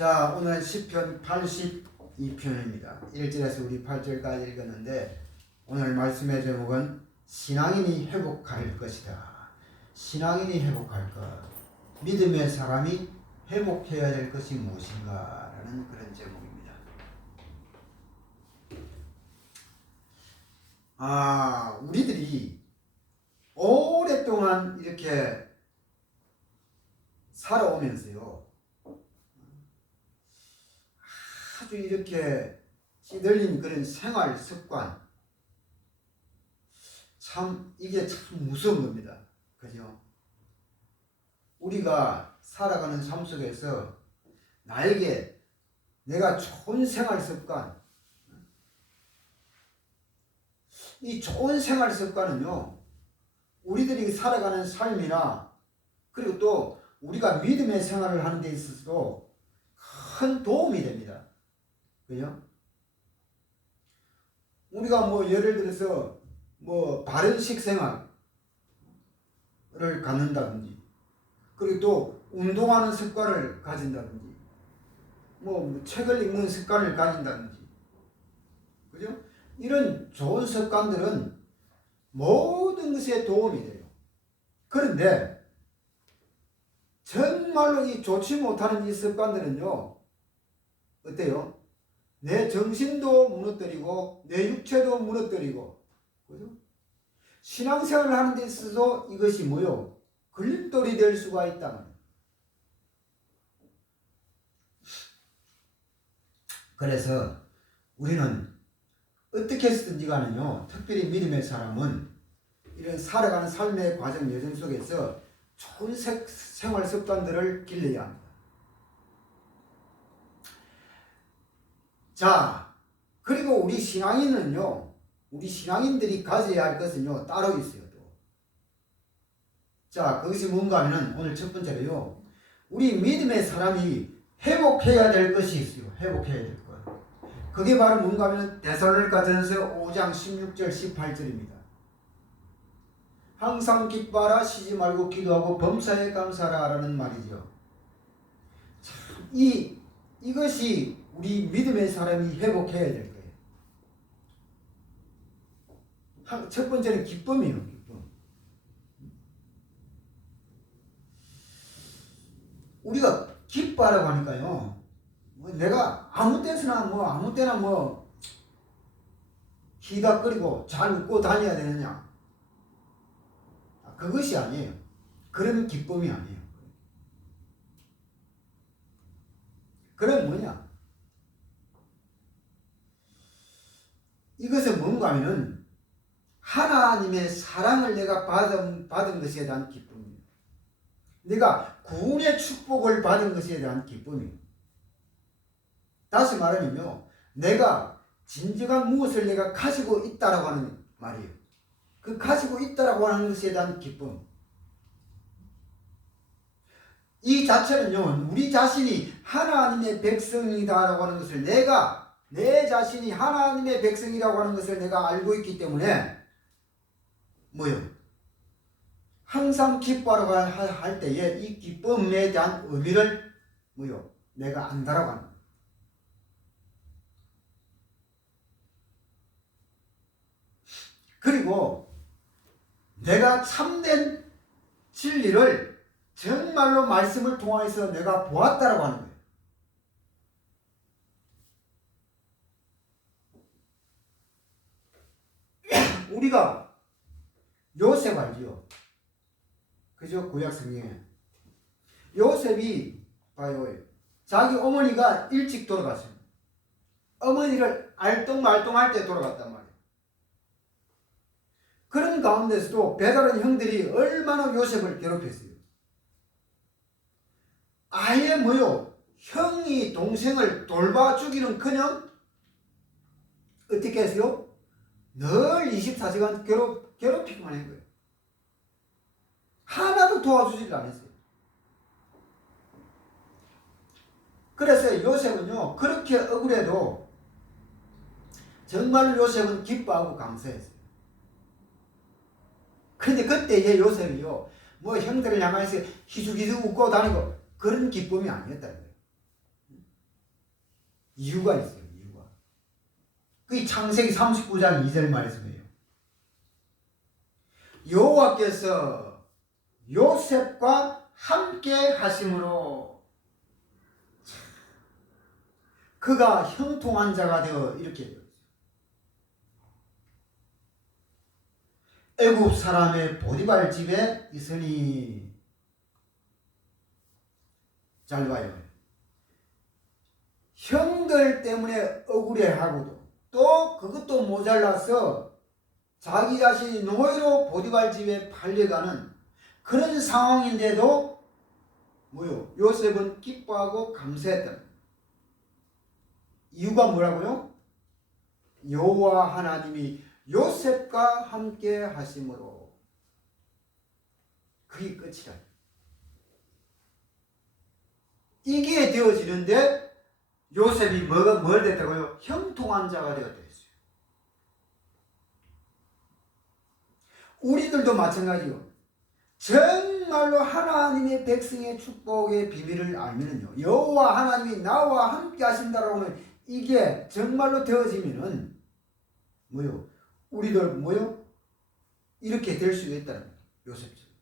자, 오늘은 시편 82편입니다. 1절에서 우리 8절까지 읽었는데 오늘 말씀의 제목은 신앙인이 회복할 것이다. 신앙인이 회복할 것. 믿음의 사람이 회복해야 될 것이 무엇인가 라는 그런 제목입니다. 우리들이 오랫동안 이렇게 살아오면서요, 아주 이렇게 찌들린 그런 생활 습관, 참 이게 참 무서운 겁니다. 그죠? 우리가 살아가는 삶 속에서 나에게 내가 좋은 생활 습관, 이 좋은 생활 습관은요, 우리들이 살아가는 삶이나 그리고 또 우리가 믿음의 생활을 하는 데 있어서도 큰 도움이 됩니다. 그죠? 우리가 예를 들어서 바른 식생활을 갖는다든지, 그리고 또 운동하는 습관을 가진다든지, 책을 읽는 습관을 가진다든지, 그죠? 이런 좋은 습관들은 모든 것에 도움이 돼요. 그런데 정말로 이 좋지 못하는 이 습관들은요, 어때요? 내 정신도 무너뜨리고 내 육체도 무너뜨리고, 그죠? 신앙생활을 하는 데 있어서 이것이 걸림돌이 될 수가 있다는. 그래서 우리는 어떻게 해서든지 간에요, 특별히 믿음의 사람은 이런 살아가는 삶의 과정 여정 속에서 좋은 생활 습관들을 길러야 합니다. 자, 그리고 우리 신앙인은요, 우리 신앙인들이 가져야 할 것은요, 따로 있어요. 또. 자, 그것이 뭔가 하면은 오늘 첫 번째로요, 우리 믿음의 사람이 회복해야 될 것이 있어요. 회복해야 될 것. 그게 바로 뭔가 하면 데살로니가전서 5장 16절 18절입니다. 항상 기뻐하라, 쉬지 말고 기도하고 범사에 감사하라는 말이죠. 참, 이것이 우리 믿음의 사람이 회복해야 될 거예요. 첫 번째는 기쁨이에요. 기쁨. 우리가 기뻐하라고 하니까요, 내가 아무 때나 기다거리고 잘 웃고 다녀야 되느냐, 그것이 아니에요. 그런 기쁨이 아니에요. 그럼 뭐냐? 이것은 뭔가 하면은 하나님의 사랑을 내가 받은 것에 대한 기쁨입니다. 내가 구원의 축복을 받은 것에 대한 기쁨입니다. 다시 말하면요, 내가 진정한 무엇을 내가 가지고 있다라고 하는 말이에요. 그 가지고 있다라고 하는 것에 대한 기쁨. 이 자체는요, 우리 자신이 하나님의 백성이다라고 하는 것을, 내 자신이 하나님의 백성이라고 하는 것을 내가 알고 있기 때문에 항상 기뻐하라고 할 때에 이 기쁨에 대한 의미를 내가 안다라고 하는 거예요. 그리고 내가 참된 진리를 정말로 말씀을 통해서 내가 보았다라고 하는 거예요. 우리가 요셉 알지요? 그죠? 구약 성경에 요셉이 봐요, 자기 어머니가 일찍 돌아갔어요. 어머니를 알똥말똥할 때 돌아갔단 말이에요. 그런 가운데서도 배다른 형들이 얼마나 요셉을 괴롭혔어요. 아예 형이 동생을 돌봐 주기는 커녕 어떻게 했어요? 늘 24시간 괴롭히기만 한 거예요. 하나도 도와주지를 않았어요. 그래서 요셉은요, 그렇게 억울해도 정말로 요셉은 기뻐하고 감사했어요. 근데 그때의 요셉이요, 형들을 향해서 희죽희죽 웃고 다니고 그런 기쁨이 아니었다는 거예요. 이유가 있어요. 이유가. 그게 창세기 39장 2절 말씀이에요. 여호와께서 요셉과 함께 하심으로 그가 형통한 자가 되어 이렇게 되었어요. 애굽 사람의 보디발 집에 있으니. 잘 봐요. 형들 때문에 억울해하고도 또 그것도 모자라서 자기 자신이 노예로 보디발 집에 팔려가는 그런 상황인데도 뭐요? 요셉은 기뻐하고 감사했다. 이유가 뭐라고요? 여호와 하나님이 요셉과 함께 하심으로. 그게 끝이라. 이게 되어지는데 요셉이 뭘 됐다고요? 형통한 자가 되었다 했어요. 우리들도 마찬가지요. 정말로 하나님의 백성의 축복의 비밀을 알면요, 여호와 하나님이 나와 함께 하신다라고 하면 이게 정말로 되어지면은 뭐요? 우리들 뭐요? 이렇게 될 수 있다는 거예요. 요셉처럼.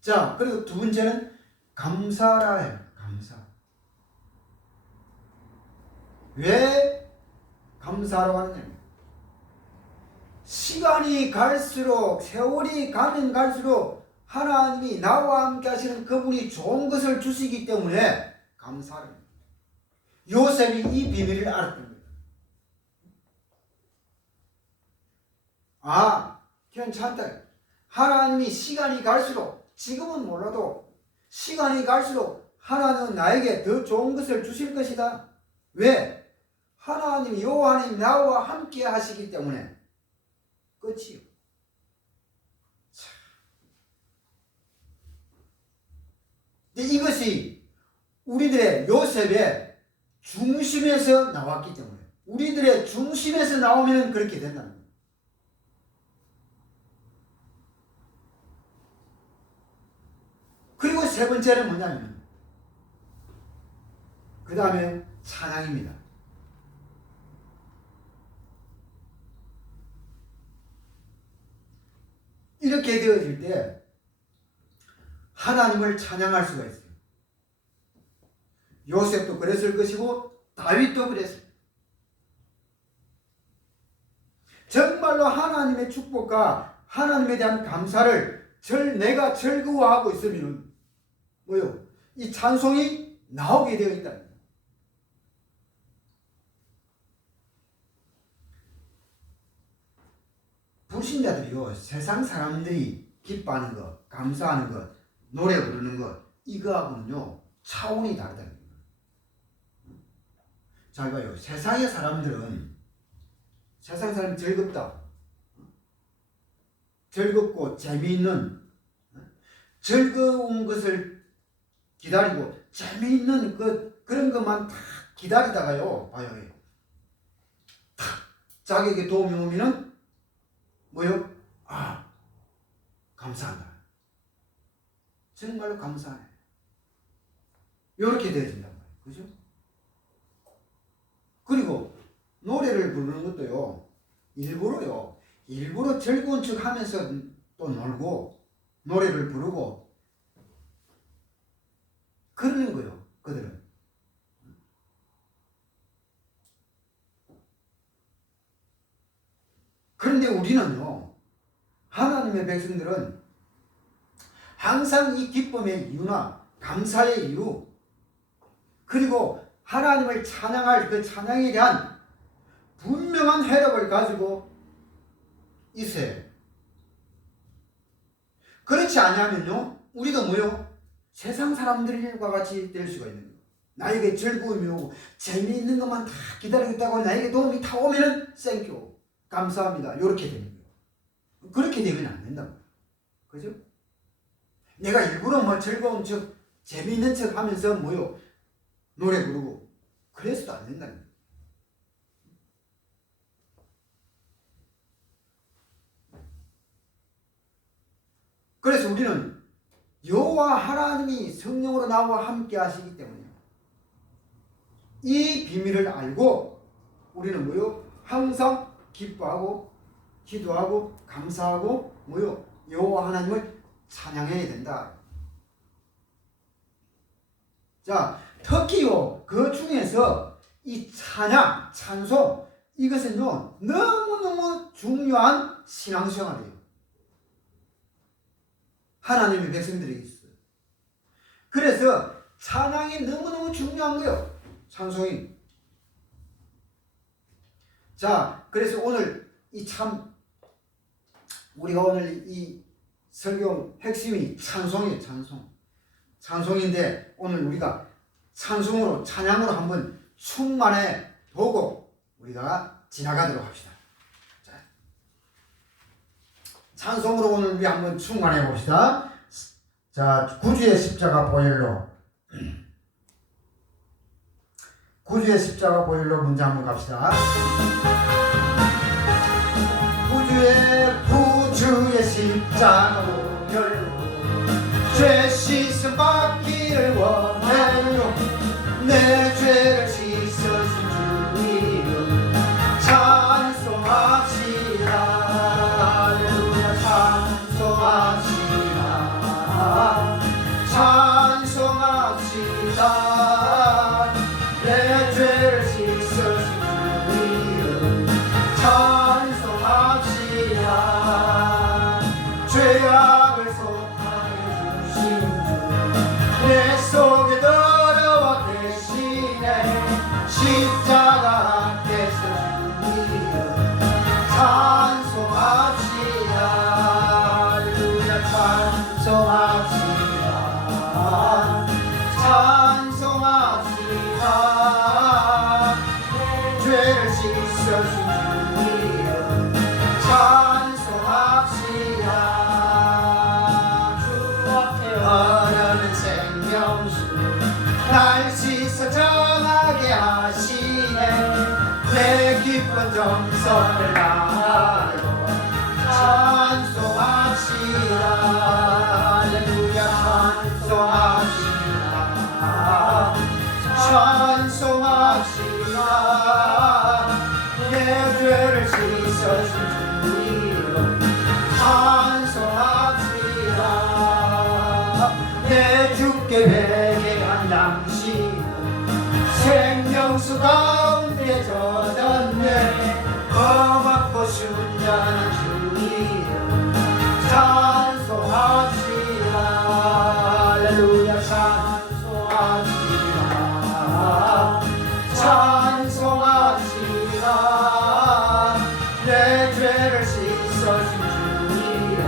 자, 그리고 두 번째는 감사라 해요. 감사. 왜 감사라고 하느냐? 시간이 갈수록, 세월이 가면 갈수록 하나님이 나와 함께 하시는 그분이 좋은 것을 주시기 때문에 감사를 합니다. 요셉이 이 비밀을 알았던 거예요. 아, 괜찮다. 하나님이 시간이 갈수록, 지금은 몰라도 시간이 갈수록 하나님은 나에게 더 좋은 것을 주실 것이다. 왜? 하나님이 여호와 하나님 나와 함께 하시기 때문에. 끝이요. 근데 이것이 우리들의 요셉의 중심에서 나왔기 때문에, 우리들의 중심에서 나오면 그렇게 된다는 거예요. 그리고 세 번째는 뭐냐면, 그 다음에 찬양입니다. 이렇게 되어질 때 하나님을 찬양할 수가 있어요. 요셉도 그랬을 것이고 다윗도 그랬어요. 정말로 하나님의 축복과 하나님에 대한 감사를 내가 즐거워하고 있으면 뭐요? 이 찬송이 나오게 되어 있다는 거예요. 불신자들이요, 세상 사람들이 기뻐하는 것, 감사하는 것, 노래 부르는 것, 이거하고는요 차원이 다르다는 거예요. 잘 봐요. 세상 사람이 즐겁다, 즐겁고 재미있는, 즐거운 것을 기다리고 재미있는 그런 것만 다 기다리다가요, 봐요. 탁 자기에게 도움이 오면은 뭐요? 아, 감사한다. 정말로 감사해. 이렇게 되어진단 말이에요. 그죠? 그리고 노래를 부르는 것도요, 일부러 즐거운 척 하면서 또 놀고, 노래를 부르고, 그러는 거예요, 그들은. 그런데 우리는요, 하나님의 백성들은 항상 이 기쁨의 이유나 감사의 이유, 그리고 하나님을 찬양할 그 찬양에 대한 분명한 해답을 가지고 있어요. 그렇지 않으면요, 우리도 뭐요? 세상 사람들과 같이 될 수가 있는 거예요. 나에게 즐거움이 오고 재미있는 것만 다 기다리고 있다고 나에게 도움이 다 오면은 땡큐, 감사합니다, 이렇게 되는 거예요. 그렇게 되면 안 된다고. 그죠? 내가 일부러 뭐 즐거운 척, 재미있는 척 하면서 뭐요? 노래 부르고 그래서도 안 된다는 거예요. 그래서 우리는 여호와 하나님이 성령으로 나와 함께 하시기 때문에 이 비밀을 알고 우리는 뭐요? 항상 기뻐하고 기도하고 감사하고 뭐요? 여호와 하나님을 찬양해야 된다. 자, 특히요 그 중에서 이 찬양, 찬송 이것은요 너무너무 중요한 신앙생활이에요. 하나님의 백성들에게 있어요. 그래서 찬양이 너무너무 중요한 거예요. 찬송이. 자, 그래서 오늘 우리가 오늘 이 설교 핵심이 찬송이에요. 찬송인데 오늘 우리가 찬송으로 찬양으로 한번 충만해 보고 우리가 지나가도록 합시다. 찬송으로 오늘 우리 한번 충만해 봅시다. 자, 구주의 십자가 보혈로 구주의 십자가 보혈로 문제 한번 갑시다. 구주의 십자가 보혈로 죄 씻음 받기를 원하요. 내 죄를 씻으신 주 이름 찬송합시다. 할렐루야 찬송합시다. 찬송합시다. 내 죄를 씻으신 주 이름 찬송합시다. 죄악을 속하여 주신 주 내 속에 들어와 계시네. 십자가 앞에서 주 이름 찬송합시다. 할렐루야 찬송합시다. 찬송합시다. 죄를 씻으신 주 이름 찬송합시다. 주 앞에 흐르는 생명수 날 씻어 정하게 하시네. 내 기쁜 정성을 다하여 찬송합시다. 할렐루야 찬송합시다. 찬송합시다. 내 죄를 씻으신 주 이름 찬송합시다. 내 주께 회개한 당신은 생명수 가운데 젖었네. 험악고 순전한 주 이름 찬송합시다. 할렐루야 찬송합시다. 찬송합시다. 내 죄를 씻으신 주 이름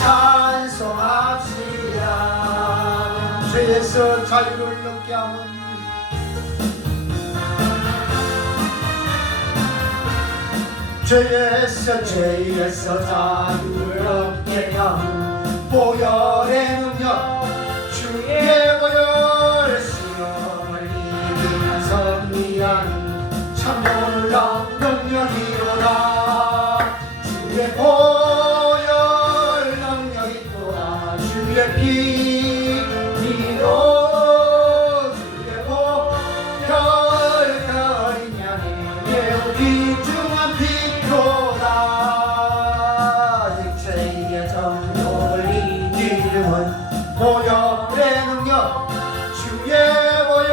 찬송합시다. 죄에서 자유를 얻게 하는 죄에서 자유를 얻게 하는 보혈의 능력 주의 보혈 시험을 이기는 승리하는 참 놀라운 능력이로다. 주의 보혈 능력이 또한 주의 피로 주의 보혈 거린 양의 매우 귀중한 피로다. 육체의 정욕을 이기는 보혈의 능력 주의 보혈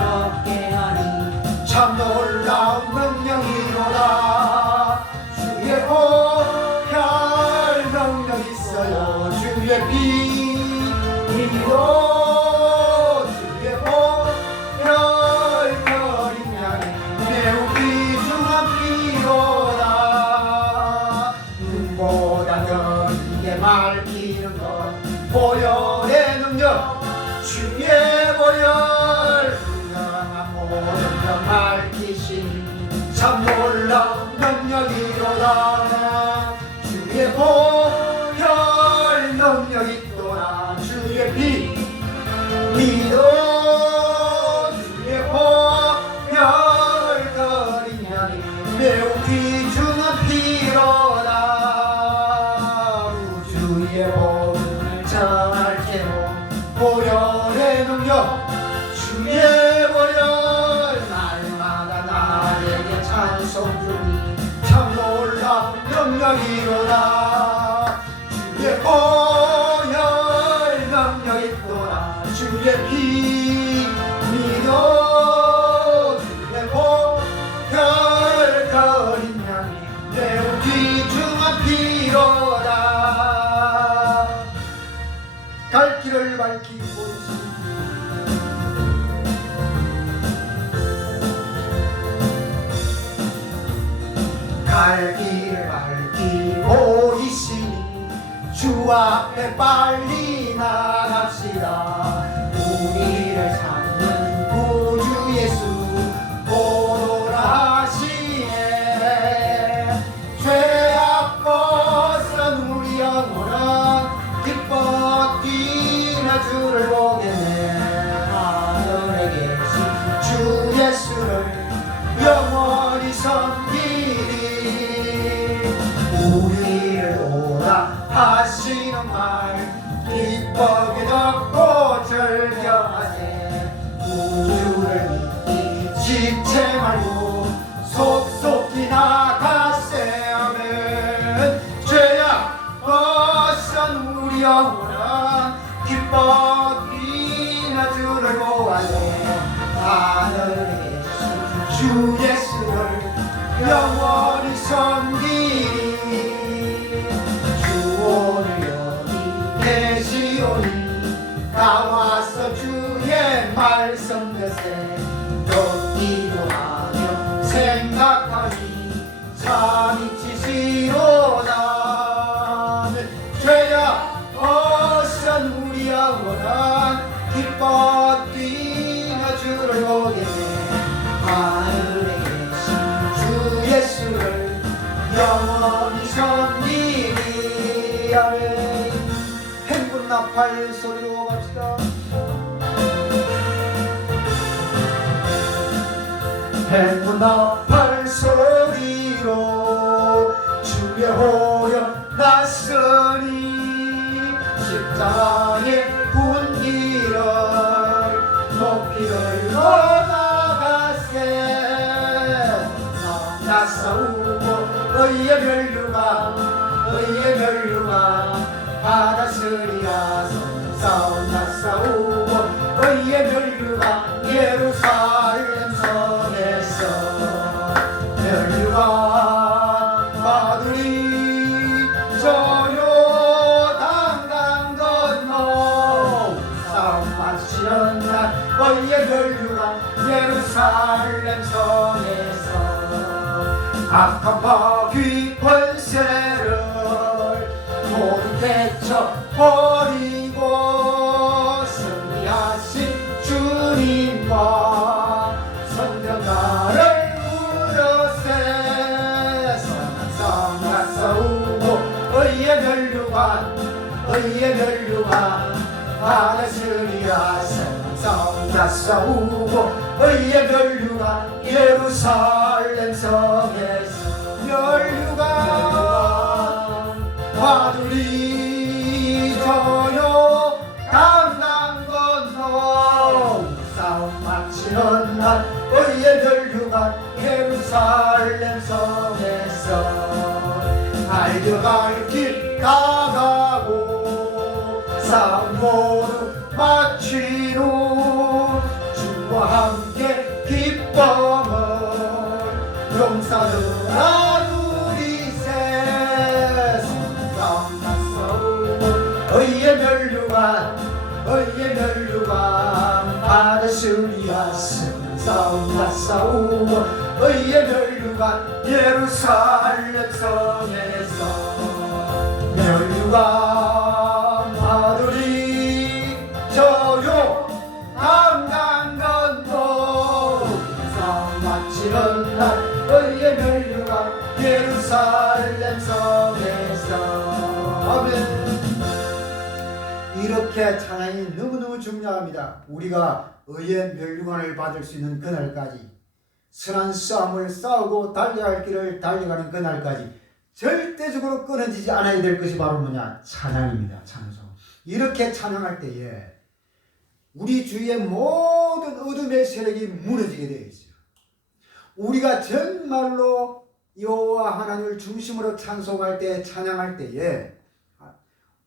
얻게 하니 참 놀라운 능력이로다. 주의 보혈 능력 있어요. 주의 피로 주의 보혈 거린 양의 매우 귀중한 피로다. 눈보다 더게 맑히는 것 보혈의 능력 주의 보혈 분명한 모든 것 맑히시니 참 놀라운 능력이로다. 주의 보혈 능력이 또한 주의 피로 주의 보혈 거린 양이 매우 귀중한 피로다. 우주의 복음을 전할 때로 보혈의 능력 능력이로다. 주의 보혈 능력 있도다. 주의 피 믿어. 주의 보혈 거린 양이 매우 귀중한 피로다. 갈 길을 밝히고 있습니다. 갈 길을 밝히고 있으니 주 앞에 빨리 나갑시다. 우리를 찾는 구주 예수 오노라 하시네. 죄악 벗은 우리 영혼은 기뻐 뛰나 주를 보겠네. 하늘에 계신 주 예수를 영원히 섬기리. 우리를 오라 하시는 말 기쁘게 듣고 즐겨하세. 우주를 믿기 지체 말고 속속히 나가세. 아멘. 죄악 벗은 우리 영혼은 기뻐 뛰나 주를 보아세. 하늘에 주 예수를 영원히 섬기리. 주 오늘 여기 계시오니 나와서 주의 말씀 듣세. 듣기도 하며 생각하니 참이 지시로다. 죄악 벗은 우리 영혼은 기뻐 뛰나 주를 보겠네. 하늘에 계신 주 예수를 영원히 섬기리. 아멘. 행군 나팔 소리로 갑시다. 행군 나팔 소리로 주의 호령 났으니 십자가의 분기를 높이를 올라가세. 싸우고 의의 멸류관 받았으리야. 싸우나 싸우고 의의 멸류관 예루살렘 성에서 멸류관 받으리. 저 요단 강 건너 싸움 마치는 날 의의 멸류관 예루살렘 성에서 악한 바귀 권세를 모두 제쳐버리고 승리하신 주님과 성전가를 부르세. 선한 싸우고 의의 멸류관 받았으리야. 선한 싸우고 의의 멸류관 예루살렘 성에서 멸류관 받으리. 저요 강강 건너 싸움 마치는 날 의의 멸류관 예루살렘 성에서 달려갈 길 나가고 싸움 모두 마친 후 주와 함께 기쁨을 용사들아 누리세. 싸움 싸우고 의의 멸류관 받으시리야. 싸움 싸우고 의의 멸류관 예루살렘 성에서 멸류관 받으리. 저요 강강 건너 싸움 마치는 날 의의 멸류관 예루살렘 성에서. 아멘. 이렇게 찬양이 너무너무 중요합니다. 우리가 의의 멸류관을 받을 수 있는 그날까지, 선한 싸움을 싸우고 달려갈 길을 달려가는 그날까지 절대적으로 끊어지지 않아야 될 것이 바로 뭐냐? 찬양입니다. 찬송. 이렇게 찬양할 때에 우리 주위의 모든 어둠의 세력이 무너지게 되어 있어요. 우리가 정말로 여호와 하나님을 중심으로 찬송할 때, 찬양할 때에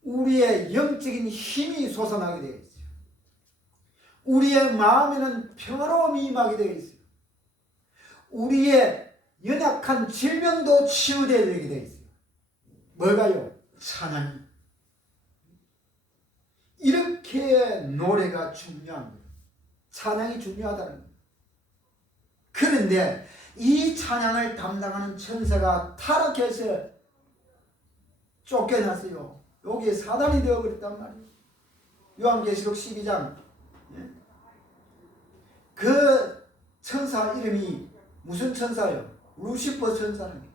우리의 영적인 힘이 솟아나게 되어 있어요. 우리의 마음에는 평화로움이 임하게 되어 있어요. 우리의 연약한 질병도 치유되게 되어 있어요. 뭘까요? 찬양이. 이렇게 노래가 중요한 거예요. 찬양이 중요하다는 거예요. 그런데 이 찬양을 담당하는 천사가 타락해서 쫓겨났어요. 여기에 사단이 되어버렸단 말이에요. 요한계시록 12장. 그 천사 이름이 무슨 천사예요? 루시퍼 천사입니다.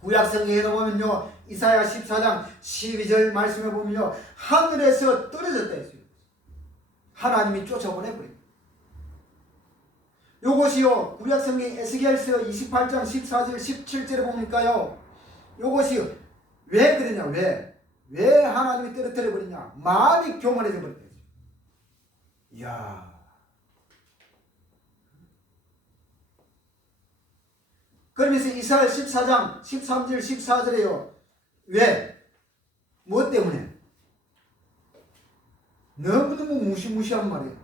구약성경에 보면요, 이사야 14장 12절 말씀에 보면요, 하늘에서 떨어졌다 했어요. 하나님이 쫓아보내버려요. 요것이요, 구약성경 에스겔서 28장 14절 17절에 보니까요, 요것이 왜 그러냐, 왜 하나님이 떨어뜨려 버리냐? 마음이 교만해져 버렸다. 이야. 그러면서 이사야 14장 13절 14절에요. 왜? 무엇 때문에? 너무너무 무시무시한 말이에요.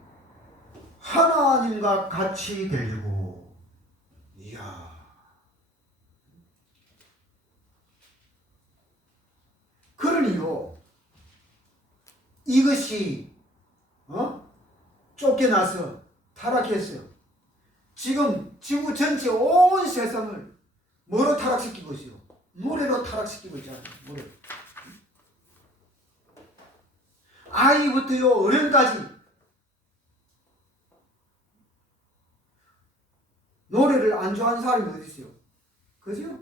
하나님과 같이 되려고. 이야. 그러니요, 이것이 쫓겨나서 타락했어요. 지금 지구 전체 온 세상을 뭐로 타락시키고 있어요? 노래로 타락시키고 있잖아요. 노래. 아이부터요, 어른까지 노래를 안 좋아하는 사람이 어디 있어요? 그죠?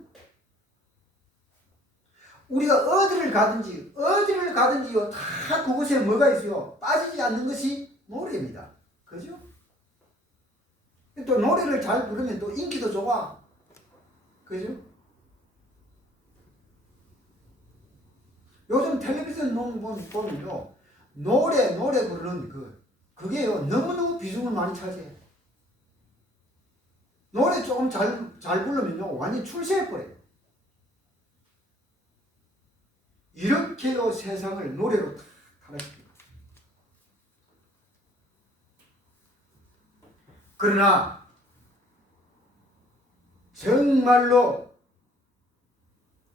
우리가 어디를 가든지요, 다 그곳에 뭐가 있어요? 빠지지 않는 것이 노래입니다. 그죠? 또 노래를 잘 부르면 또 인기도 좋아. 그죠? 요즘 텔레비전 보면요, 노래 부르는 그게요, 너무너무 비중을 많이 차지해요. 노래 조금 잘 부르면요, 완전 출세해버려요. 이렇게요, 세상을 노래로 타락시킵니다. 그러나 정말로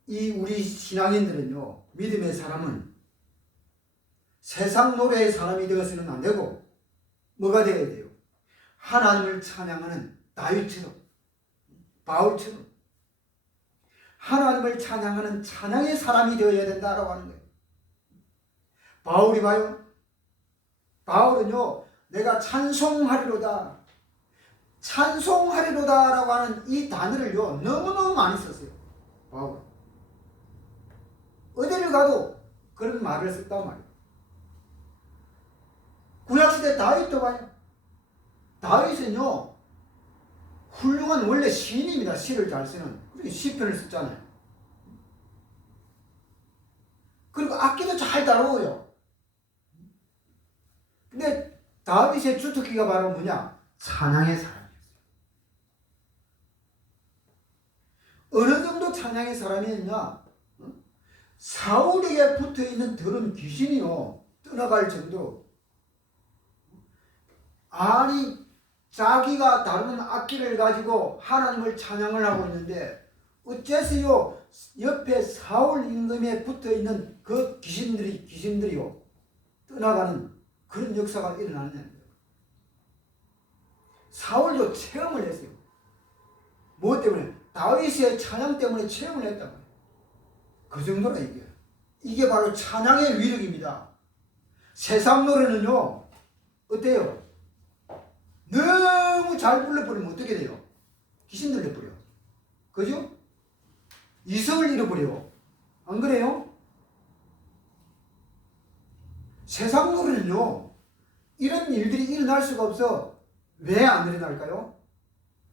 이 우리 신앙인들은요, 믿음의 사람은 세상 노래의 사람이 되어서는 안 되고 뭐가 되어야 돼요? 하나님을 찬양하는 다윗처럼, 바울처럼 하나님을 찬양하는 찬양의 사람이 되어야 된다라고 하는 거예요. 바울이 봐요. 바울은요, 내가 찬송하리로다 라고 하는 이 단어를요, 너무너무 많이 썼어요. 바울. 어디를 가도 그런 말을 썼단 말이에요. 구약시대 다윗도 봐요. 다윗은요, 훌륭한 원래 시인입니다. 시를 잘 쓰는. 시편을 썼잖아요. 그리고 악기도 잘 다루어요. 근데 다윗의 주특기가 바로 뭐냐? 찬양의 사람이었어요. 어느 정도 찬양의 사람이었냐? 사울에게 붙어있는 더러운 귀신이요, 떠나갈 정도로, 아니 자기가 다루는 악기를 가지고 하나님을 찬양을 하고 있는데 어째서요, 옆에 사울 임금에 붙어있는 그 귀신들이요, 떠나가는 그런 역사가 일어나느냐는 거예요. 사울도 체험을 했어요. 무엇 때문에? 다윗의 찬양 때문에 체험을 했단 말이에요. 그 정도라 이게. 이게 바로 찬양의 위력입니다. 세상 노래는요, 어때요? 너무 잘 불러버리면 어떻게 돼요? 귀신 들려버려. 그죠? 이성을 잃어버려. 안 그래요? 세상 노래는요, 이런 일들이 일어날 수가 없어. 왜 안 일어날까요?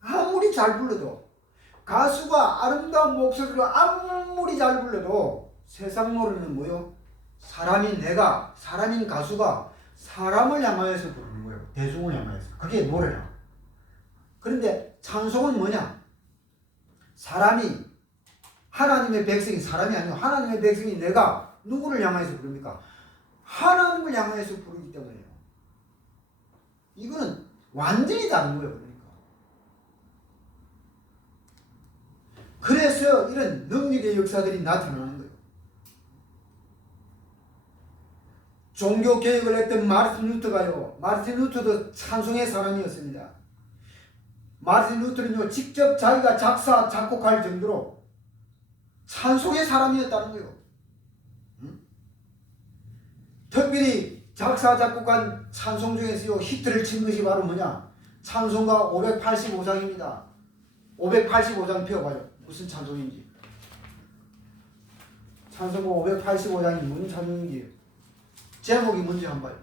아무리 잘 불러도, 가수가 아름다운 목소리로 아무리 잘 불러도 세상 노래는 뭐요? 사람인 가수가 사람을 향하여서 부르는 거예요. 대중을 향하여서. 그게 노래라. 그런데 찬송은 뭐냐? 사람이 하나님의 백성이 사람이 아니고 하나님의 백성이 내가 누구를 향해서 부릅니까? 하나님을 향해서 부르기 때문에요. 이거는 완전히 다른 거예요. 그러니까. 그래서 이런 능력의 역사들이 나타나는 거예요. 종교 개혁을 했던 마르틴 루터가요. 마르틴 루터도 찬송의 사람이었습니다. 마르틴 루터는요, 직접 자기가 작사, 작곡할 정도로 찬송의 사람이었다는 거예요. 응? 특별히 작사, 작곡한 찬송 중에서요, 히트를 친 것이 바로 뭐냐? 찬송가 585장입니다. 585장 펴봐요. 무슨 찬송인지. 찬송가 585장이 무슨 찬송인지. 제목이 뭔지 한번 봐요.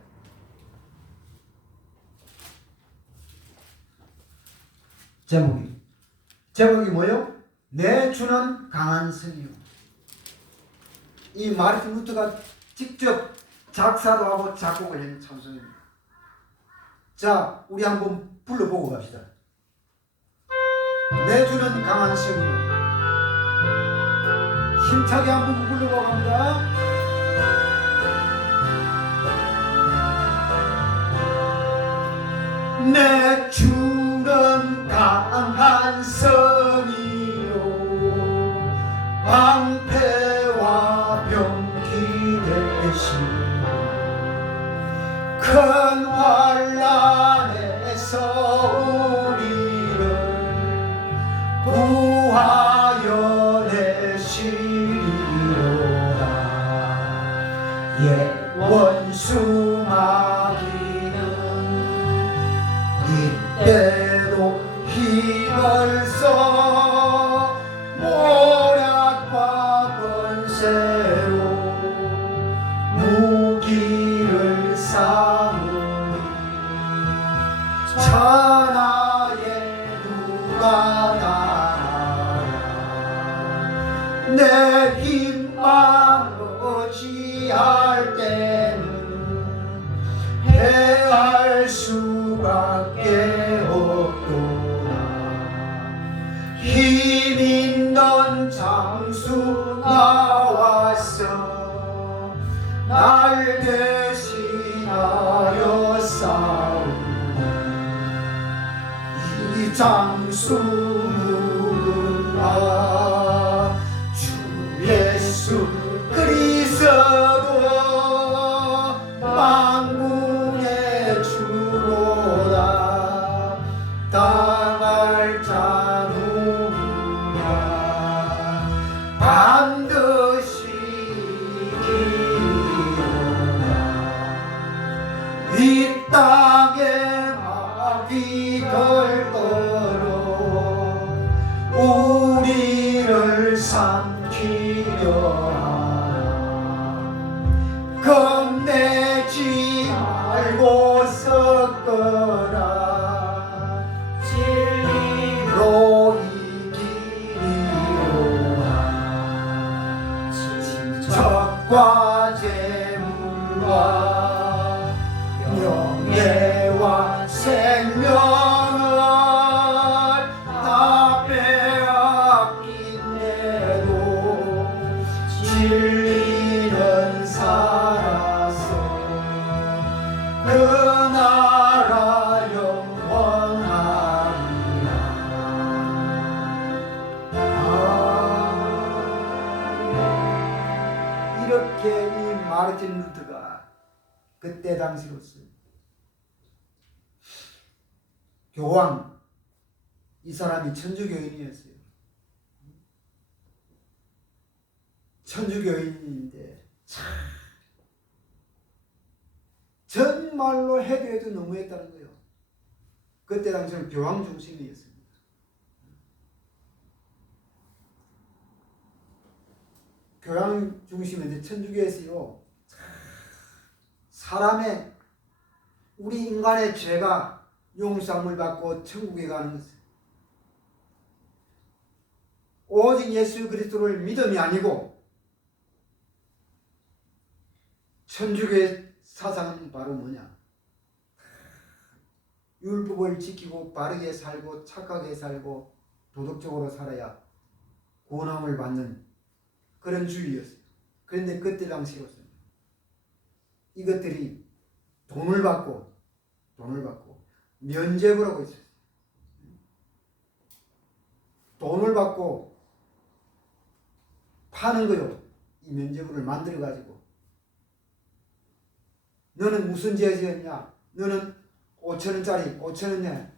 제목이 뭐예요? 내 주는 강한 성이요. 이 마르틴 루터가 직접 작사도 하고 작곡을 한 찬송입니다. 자, 우리 한번 불러보고 갑시다. 내 주는 강한 성이요. 힘차게 한번 불러보고 갑니다. 내 주는 강한 성이요 방패와 병기 대신 큰 환난에서 우리를 구하여 내시리로다. 예 원수 때도 힘을 써 모략과 권세로 무기를 삼으니 천하에 누가 나아야 내 힘만 의지할 때는 해할 수밖에 힘 있는 장수 나왔어 날 대신하여 싸우니 이 장수 누구나 주 예수 그리스도 만군의 주로다. 당할 자 누구냐 반드시 이기리로다. 이 땅에 마귀 덜거로 우리를 삼키려 하라. 겁내지 말고 섞어라. 진리로 이기리로다. 적과 재물과 명예와 생명을 다 빼앗긴데도 진리는 살아서 그 나라 영원하리라. 이렇게 이 마르틴 루터가 그때 당시로서 교황, 이 사람이 천주교인이었어요. 천주교인인데 참 정말로 해도 너무했다는 거예요. 그때 당시는 교황 중심이었습니다. 교황 중심인데 천주교에서요, 사람의 우리 인간의 죄가 용서함을 받고 천국에 가는 것은 오직 예수 그리스도를 믿음이 아니고, 천주교의 사상은 바로 뭐냐? 율법을 지키고 바르게 살고 착하게 살고 도덕적으로 살아야 고난을 받는 그런 주의였어요. 그런데 그때 당시로서는 이것들이 돈을 받고 면죄부를 하고 있었어요. 돈을 받고 파는 거요. 이 면죄부를 만들어 가지고 너는 무슨 죄 지었냐? 너는 5,000원짜리 5,000원이네.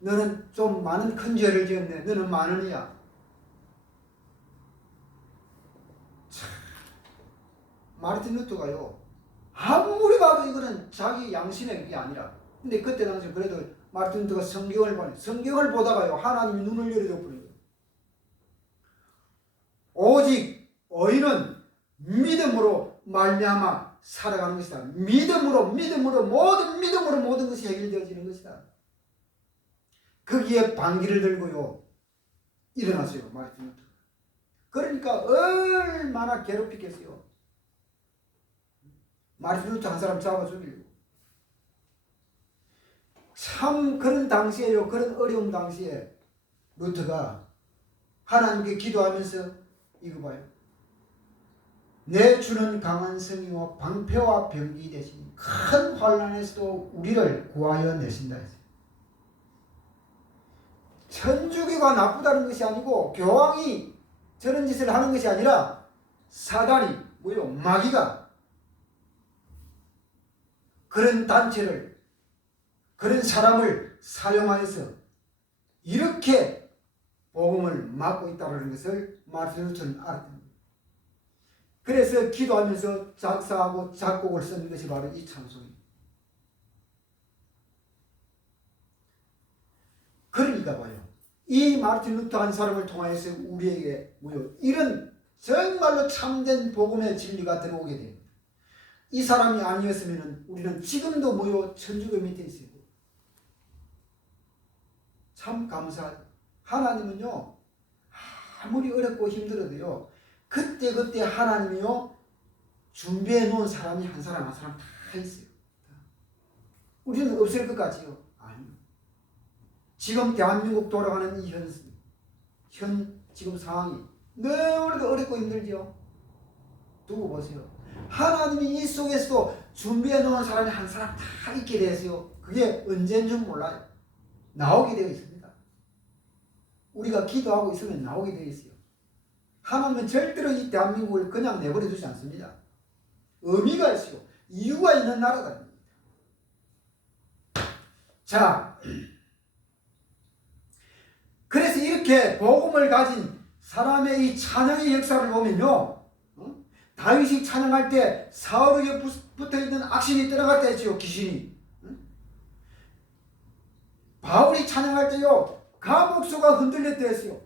너는 좀 많은 큰 죄를 지었네. 너는 10,000원이야. 참, 마르틴 루터가요. 아무리 봐도 이거는 자기 양심의 그게 아니라. 근데 그때 당시 그래도 마르틴 루터가 성경을 보다가요. 하나님이 눈을 열어줘 버린 거예요. 오직 의인은 믿음으로 말미암아 살아가는 것이다. 믿음으로 모든 것이 해결되어지는 것이다. 거기에 방귀를 들고요. 일어났어요. 마르틴 루터. 그러니까 얼마나 괴롭히겠어요. 마르틴 루터 한 사람 잡아 죽이려고. 참 그런 당시에요. 그런 어려운 당시에 루터가 하나님께 기도하면서 이거 봐요. 내 주는 강한 성이요 방패와 병기 대신 큰 환난에서도 우리를 구하여 내신다 했어요. 천주교가 나쁘다는 것이 아니고 교황이 저런 짓을 하는 것이 아니라 사단이 마귀가 그런 단체를 그런 사람을 사용하여서 이렇게 복음을 막고 있다는 것을 마르틴 루터는 알았던 거예요. 그래서 기도하면서 작사하고 작곡을 쓴 것이 바로 이 찬송입니다. 그러니까 봐요. 이 마르틴 루터 한 사람을 통하여서 우리에게 이런 정말로 참된 복음의 진리가 들어오게 됩니다. 이 사람이 아니었으면 우리는 지금도 천주교 밑에 있어요. 참 감사하죠. 하나님은요, 아무리 어렵고 힘들어도요, 그때 하나님이요, 준비해 놓은 사람이 한 사람 다 있어요. 우리는 없을 것 같지요? 아니요. 지금 대한민국 돌아가는 이 지금 상황이 너무나도 어렵고 힘들죠? 두고 보세요. 하나님이 이 속에서도 준비해 놓은 사람이 한 사람 다 있게 되었어요. 그게 언제인 줄 몰라요. 나오게 되어 있습니다. 우리가 기도하고 있으면 나오게 되어 있어요. 하나님은 절대로 이 대한민국을 그냥 내버려 두지 않습니다. 의미가 있어요. 이유가 있는 나라다. 자, 그래서 이렇게 복음을 가진 사람의 이 찬양의 역사를 보면요, 다윗이 찬양할 때 사울에게 붙어있는 악신이 떠나갔다 했지요. 귀신이. 바울이 찬양할 때요, 감옥소가 흔들렸다 했어요.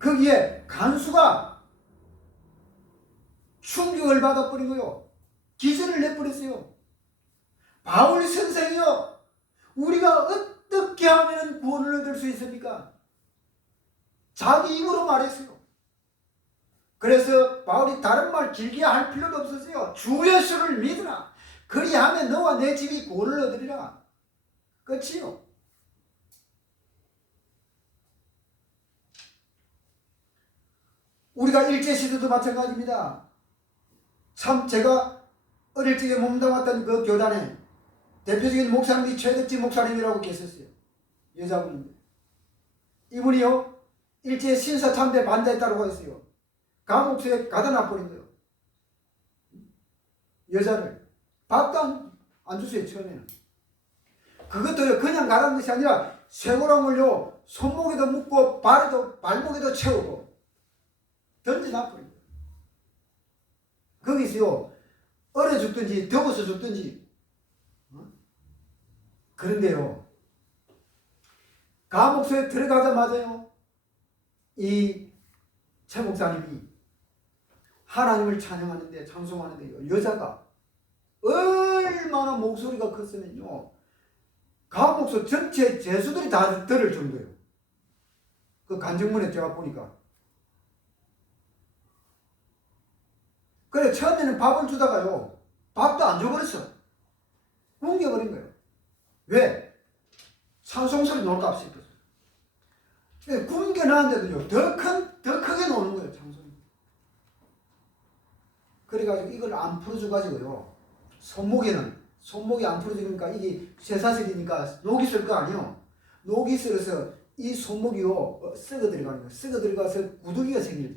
거기에 간수가 충격을 받아버린 거요. 기절을 내버렸어요. 바울 선생이요, 우리가 어떻게 하면 구원을 얻을 수 있습니까? 자기 입으로 말했어요. 그래서 바울이 다른 말 길게 할 필요도 없었어요. 주 예수를 믿으라. 그리하면 너와 내 집이 구원을 얻으리라. 끝이요. 우리가 일제시대도 마찬가지입니다. 참 제가 어릴 적에 몸담았던 그 교단에 대표적인 목사님이 최덕지 목사님이라고 계셨어요. 여자분인데 이분이요, 일제 신사참배 반대했다고 했어요. 감옥소에 가다 놔버린 거예요. 여자를. 밥도 안 줬어요. 처음에는. 그것도요, 그냥 가라는 것이 아니라 쇠고랑을요, 손목에도 묶고 발목에도 채우고 던져놔버린 거예요. 거기서요, 얼어 죽든지 더워서 죽든지. 그런데요, 감옥소에 들어가자마자요, 이 최 목사님이 하나님을 찬양하는데, 찬송하는데요, 여자가 얼마나 목소리가 컸으면요, 감옥소 전체 죄수들이 다 들을 정도예요. 그 간증문에 제가 보니까. 그래, 처음에는 밥을 주다가요, 밥도 안 줘버렸어. 뭉개버린 거예요. 왜? 찬송소리 놀 값이 있었어요. 굶겨 나왔는데도요, 더 크게 노는 거예요, 장손이. 그래가지고 이걸 안 풀어줘가지고요, 손목이 안 풀어지니까 이게 쇠사슬이니까 녹이 쓸 거 아니에요. 녹이 쓸어서 이 손목이요, 썩어 들어가는 거예요. 썩어 들어가서 구더기가 생겨요.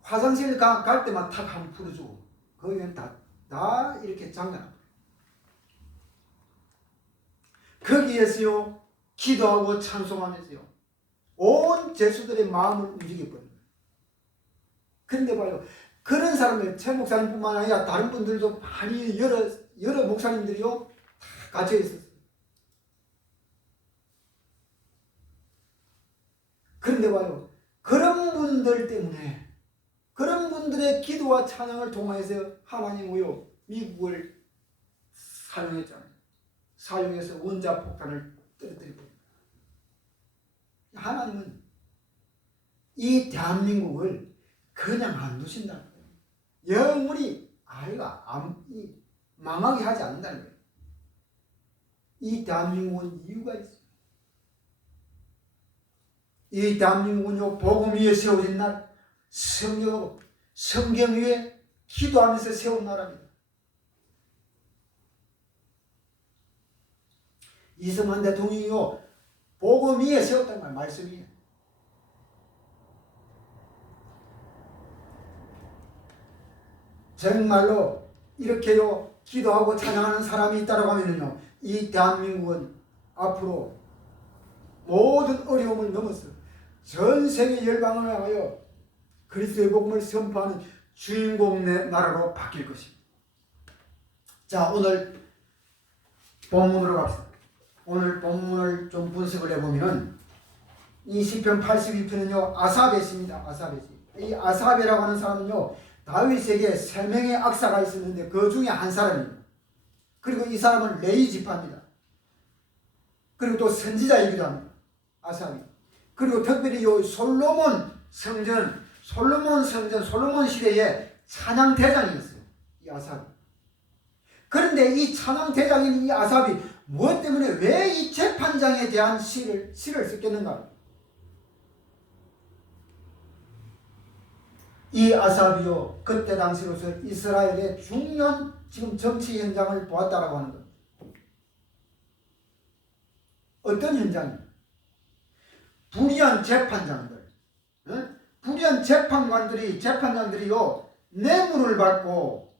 화장실 갈 때만 탁 한번 풀어주고, 거기는 다 이렇게 장난. 거기에서요, 기도하고 찬송하면서요, 온 제수들의 마음을 움직여버려요. 그런데 봐요, 그런 사람들, 최 목사님뿐만 아니라 다른 분들도 많이 여러 목사님들이요, 다 갇혀 있었어요. 그런데 봐요, 그런 분들 때문에, 그런 분들의 기도와 찬양을 통해서 하나님이요, 미국을 사용했잖아요. 사용해서 원자폭탄을 떨어뜨리고. 하나님은 이 대한민국을 그냥 안 두신다는 거예요. 영원히 망하게 하지 않는다는 거예요. 이 대한민국은 이유가 있어요. 이 대한민국은요, 복음 위에 세워진 날, 성경 위에 기도하면서 세운 나라입니다. 이승만 대통령이요, 복음 위에 세웠단 말씀이에요. 정말로 이렇게요, 기도하고 찬양하는 사람이 있다고 하면요, 이 대한민국은 앞으로 모든 어려움을 넘어서 전 세계 열방을 향하여 그리스도의 복음을 선포하는 주인공 나라로 바뀔 것입니다. 자, 오늘 본문으로 갑시다. 오늘 본문을 좀 분석을 해보면 이 시편 82편은요, 아삽에입니다. 이 아삽이라고 하는 사람은요, 다윗에게 3명의 악사가 있었는데 그 중에 한 사람입니다. 그리고 이 사람은 레위 지파입니다. 그리고 또 선지자이기도 합니다. 아삽이. 그리고 특별히 요 솔로몬 성전 시대에 찬양 대장이었어요. 이 아삽이. 그런데 이 찬양 대장인 이 아삽이 무엇 때문에 왜 이 재판장에 대한 시를 썼겠는가? 이 아삽이요, 그때 당시로서 이스라엘의 중요한 지금 정치 현장을 보았다라고 하는 것. 어떤 현장입니까? 불의한 재판장들, 불의한 재판장들이요, 뇌물을 받고,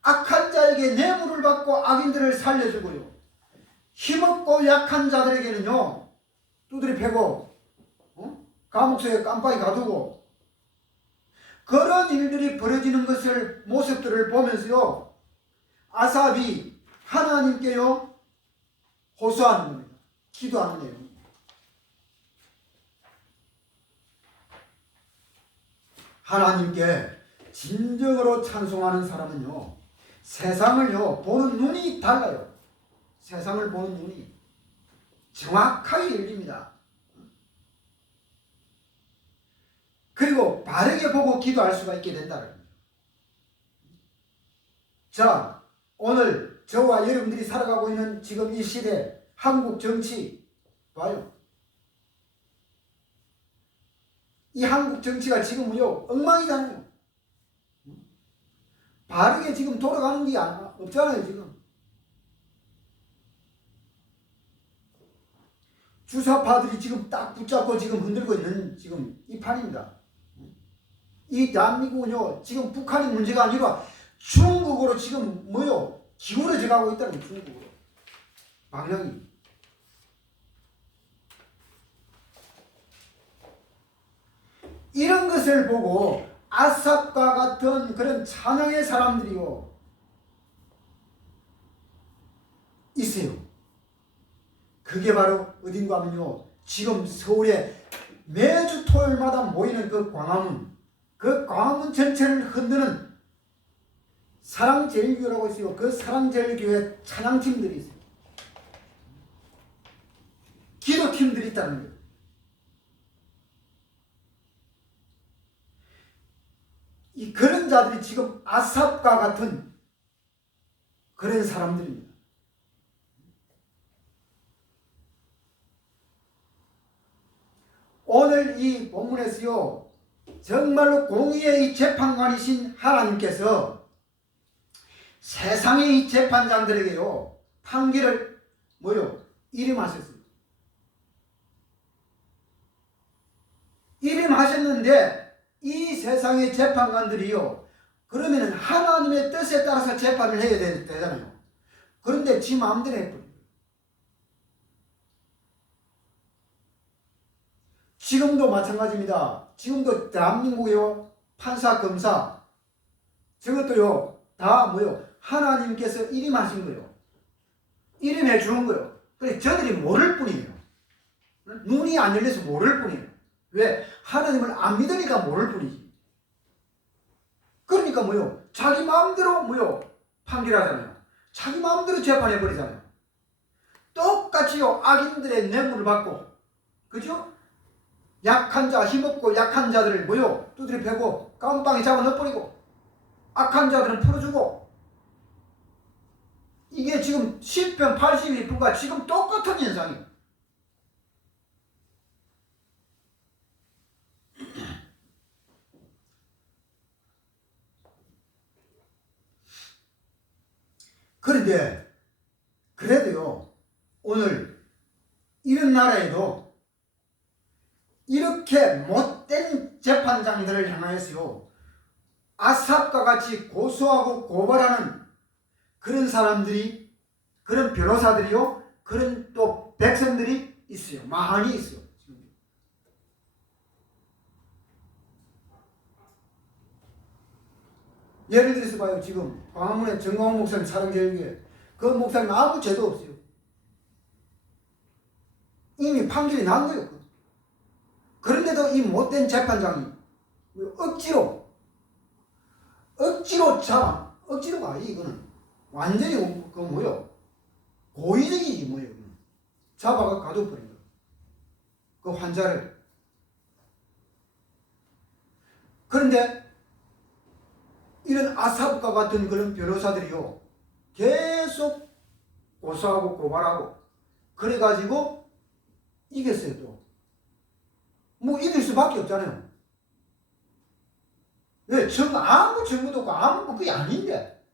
악한 자에게 뇌물을 받고 악인들을 살려주고요, 힘없고 약한 자들에게는요, 두드려 패고, 감옥소에 깜빡이 가두고, 그런 일들이 벌어지는 모습들을 보면서요, 아삽이 하나님께요, 호소하는 겁니다. 기도하는 내용입니다. 하나님께 진정으로 찬송하는 사람은요, 세상을요, 보는 눈이 달라요. 세상을 보는 눈이 정확하게 열립니다. 그리고 바르게 보고 기도할 수가 있게 된다는 거예요. 자, 오늘 저와 여러분들이 살아가고 있는 지금 이 시대, 한국 정치 봐요. 이 한국 정치가 지금은요, 엉망이잖아요. 바르게 지금 돌아가는 게 없잖아요, 지금. 주사파들이 지금 딱 붙잡고 지금 흔들고 있는 지금 이 판입니다. 이 대한민국은요, 지금 북한이 문제가 아니라 중국으로 지금 기울어져 가고 있다는 거예요, 중국으로. 방향이. 이런 것을 보고 아삽과 같은 그런 찬양의 사람들이요, 있어요. 그게 바로 어딘가 하면요, 지금 서울에 매주 토요일마다 모이는 그 광화문 전체를 흔드는 사랑제일교회라고 있어요. 그 사랑제일교회 찬양팀들이 있어요. 기도팀들이 있다는 거예요. 그런 자들이 지금 아삽과 같은 그런 사람들입니다. 오늘 이 본문에서요, 정말로 공의의 이 재판관이신 하나님께서 세상의 이 재판장들에게요, 판결을 이름하셨어요. 이름하셨는데 이 세상의 재판관들이요, 그러면은 하나님의 뜻에 따라서 재판을 해야 되잖아요. 그런데 지 마음대로 해버려요. 지금도 마찬가지입니다. 지금도 대한민국이요, 판사, 검사, 저것도요, 다 하나님께서 이름하신 거예요. 이름해 주는 거예요. 그래, 저들이 모를 뿐이에요. 눈이 안 열려서 모를 뿐이에요. 왜? 하나님을 안 믿으니까 모를 뿐이지. 그러니까 자기 마음대로 판결하잖아요. 자기 마음대로 재판해버리잖아요. 똑같이요, 악인들의 뇌물을 받고, 그죠? 약한 자, 힘없고 약한 자들을 두드려 패고, 깜빵에 잡아 넣어버리고, 악한 자들은 풀어주고, 이게 지금 10편 82부가 지금 똑같은 현상이에요. 그런데 그래도요, 오늘 이런 나라에도 이렇게 못된 재판장들을 향하여서요, 아삽과 같이 고소하고 고발하는 그런 사람들이, 그런 변호사들이요, 그런 또 백성들이 있어요. 많이 있어요. 예를 들어서 봐요. 지금 광화문에 정광훈 목사님 사랑제일교회, 그 목사님 아무 죄도 없어요. 이미 판결이 난 거예요. 그런데도 이 못된 재판장이 억지로가 이거는 완전히 고의적이지 잡아가 가둬버린 거예요. 그 환자를. 그런데 이런 아삽과 같은 그런 변호사들이요, 계속 고소하고 고발하고 그래가지고 이겼어요. 또 이길 수밖에 없잖아요. 왜? 아무 증거도 없고 아무 그게 아닌데.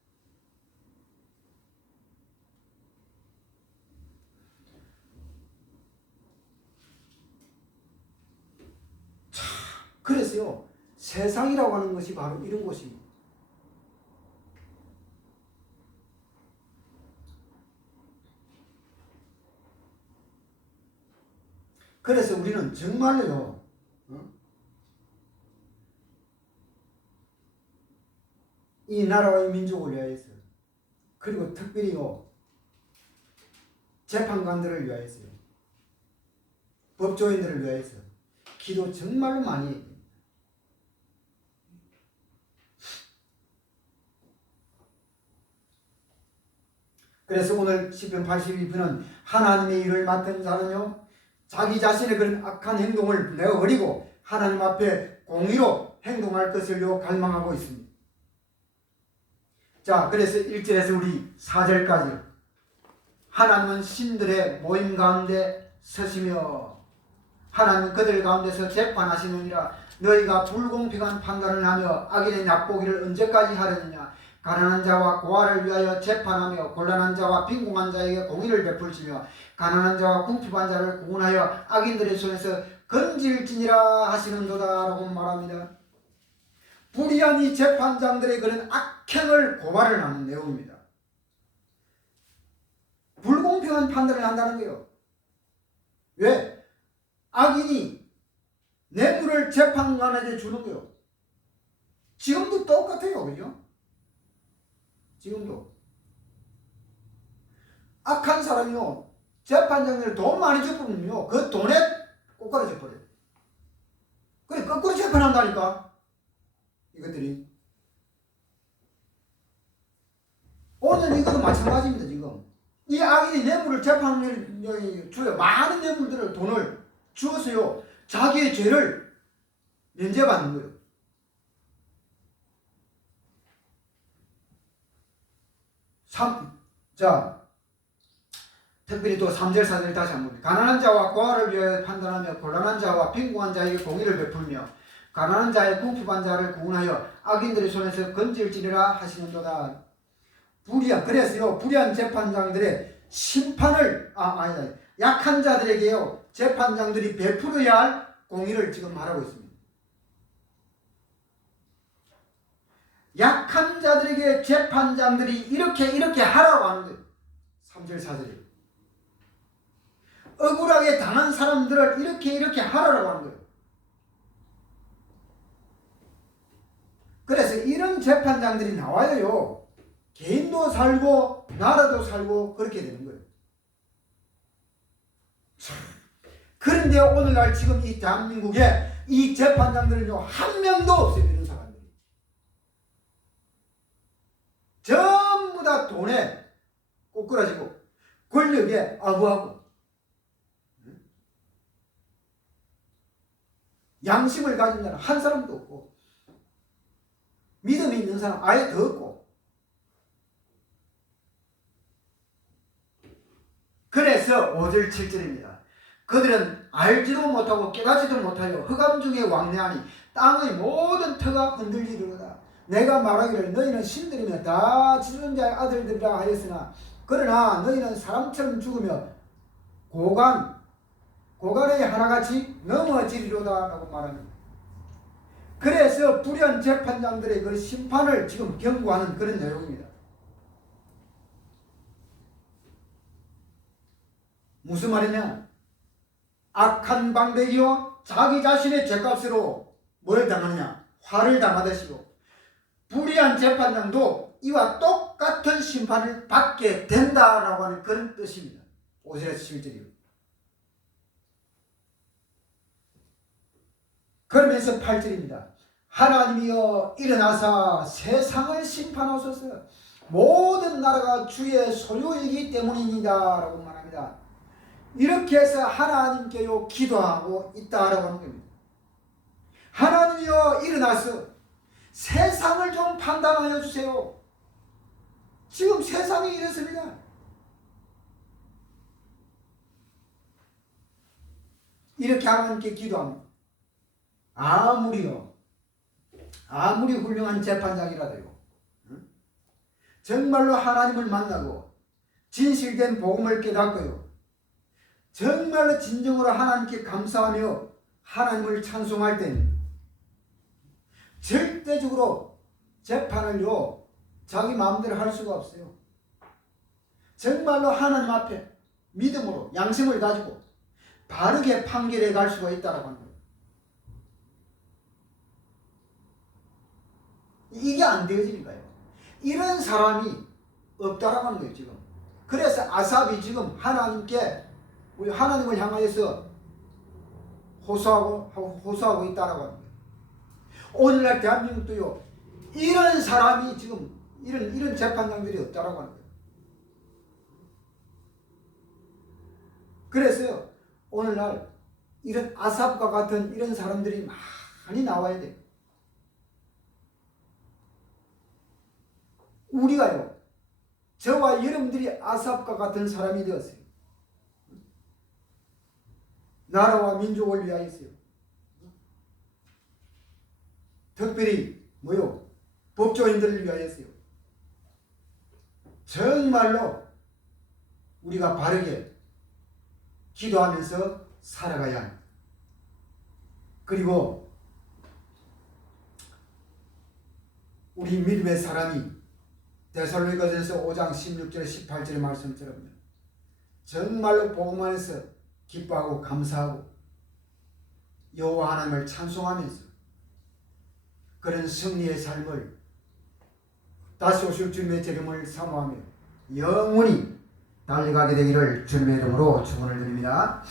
참, 그래서요, 세상이라고 하는 것이 바로 이런 것입니다. 그래서 우리는 정말로요, 이 나라와 이 민족을 위하여서, 그리고 특별히요, 재판관들을 위하여서요, 법조인들을 위하여서 기도 정말로 많이 해야 됩니다. 그래서 오늘 시편 82편은 하나님의 일을 맡은 자는요, 자기 자신의 그런 악한 행동을 내어버리고 하나님 앞에 공의로 행동할 것을요 갈망하고 있습니다. 자, 그래서 1절에서 우리 4절까지, 하나님은 신들의 모임 가운데 서시며 하나님은 그들 가운데서 재판하시느니라. 너희가 불공평한 판단을 하며 악인의 얕보기를 언제까지 하려느냐. 가난한 자와 고아를 위하여 재판하며 곤란한 자와 빈궁한 자에게 공의를 베풀시며 가난한 자와 궁핍한 자를 구원하여 악인들의 손에서 건질지니라 하시는도다 라고 말합니다. 불의한 이 재판장들의 그런 악행을 고발을 하는 내용입니다. 불공평한 판단을 한다는 거예요. 왜? 악인이 뇌물을 재판관에게 주는 거예요. 지금도 똑같아요. 그죠? 지금도 악한 사람이요, 재판장을 돈 많이 주면요, 그 돈에 꼬꾸라져 버려요. 그래, 거꾸로 재판한다니까 이것들이. 오늘 이것도 마찬가지입니다. 지금 이 악인이 뇌물을 재판을 줘요. 많은 뇌물들을, 돈을 주어서요, 자기의 죄를 면제받는 거예요. 자, 특별히 또 3절 4절 다시 한번 가난한 자와 고아를 위하여 판단하며 곤란한 자와 빈궁한 자에게 공의를 베풀며 가난한 자의 궁핍한 자를 구원하여 악인들의 손에서 건질지니라 하시는도다. 그래서요 불의한 재판장들의 심판을 아니다. 약한 자들에게요 재판장들이 베풀어야 할 공의를 지금 말하고 있습니다. 약한 자들에게 재판장들이 이렇게 하라고 하는 거예요. 3절 4절에 억울하게 당한 사람들을 이렇게 하라고 하는 거예요. 그래서 이런 재판장들이 나와요. 개인도 살고 나라도 살고 그렇게 되는 거예요. 그런데 오늘날 지금 이 대한민국에 이 재판장들은요 한 명도 없어요. 이런 사람들이 전부 다 돈에 꼬꾸라지고 권력에 아부하고 양심을 가진 자는 한 사람도 없고 믿음이 있는 사람 아예 더 없고 그래서 5절 7절입니다. 그들은 알지도 못하고 깨닫지도 못하여 흑암 중에 왕래하니 땅의 모든 터가 흔들리리로다. 내가 말하기를 너희는 신들이며 다 지존 자의 아들들이라 하였으나 그러나 너희는 사람처럼 죽으며 고관에 하나같이 넘어지리로다 라고 말합니다. 그래서 불의한 재판장들의 그 심판을 지금 경고하는 그런 내용입니다. 무슨 말이냐? 악한 방백이요 자기 자신의 죄값으로 뭘 당하느냐? 화를 당하듯이요 불의한 재판장도 이와 똑같은 심판을 받게 된다라고 하는 그런 뜻입니다. 5절에서 7절이요. 그러면서 8절입니다. 하나님이여 일어나사 세상을 심판하소서. 모든 나라가 주의 소유이기 때문입니다 라고 말합니다. 이렇게 해서 하나님께요 기도하고 있다라고 하는 겁니다. 하나님이여 일어나서 세상을 좀 판단하여 주세요. 지금 세상이 이렇습니다. 이렇게 하나님께 기도합니다. 아무리 훌륭한 재판장이라도요 정말로 하나님을 만나고 진실된 복음을 깨닫고요 정말로 진정으로 하나님께 감사하며 하나님을 찬송할 때는 절대적으로 재판을요 자기 마음대로 할 수가 없어요. 정말로 하나님 앞에 믿음으로 양심을 가지고 바르게 판결해 갈 수가 있다라고 하는 거예요. 이게 안 되어지니까요. 이런 사람이 없다라고 하는 거예요 지금. 그래서 아삽이 지금 우리 하나님을 향하여서 호소하고 있다라고 하는 거예요. 오늘날 대한민국도요 이런 사람이 지금 이런 재판장들이 없다라고 하는 거예요. 그래서 오늘날 이런 아삽과 같은 이런 사람들이 많이 나와야 돼요. 우리가요 저와 여러분들이 아삽과 같은 사람이 되었어요. 나라와 민족을 위하여서요. 특별히 법조인들을 위하여서요. 정말로 우리가 바르게 기도하면서 살아가야 합니다. 그리고 우리 믿음의 사람이 데살로니가전서 5장 16절 18절의 말씀처럼 정말로 복음 안에서 기뻐하고 감사하고 여호와 하나님을 찬송하면서 그런 승리의 삶을 다시 오실 주님의 재림을 사모하며 영원히 달려가게 되기를 주님의 이름으로 축원을 드립니다.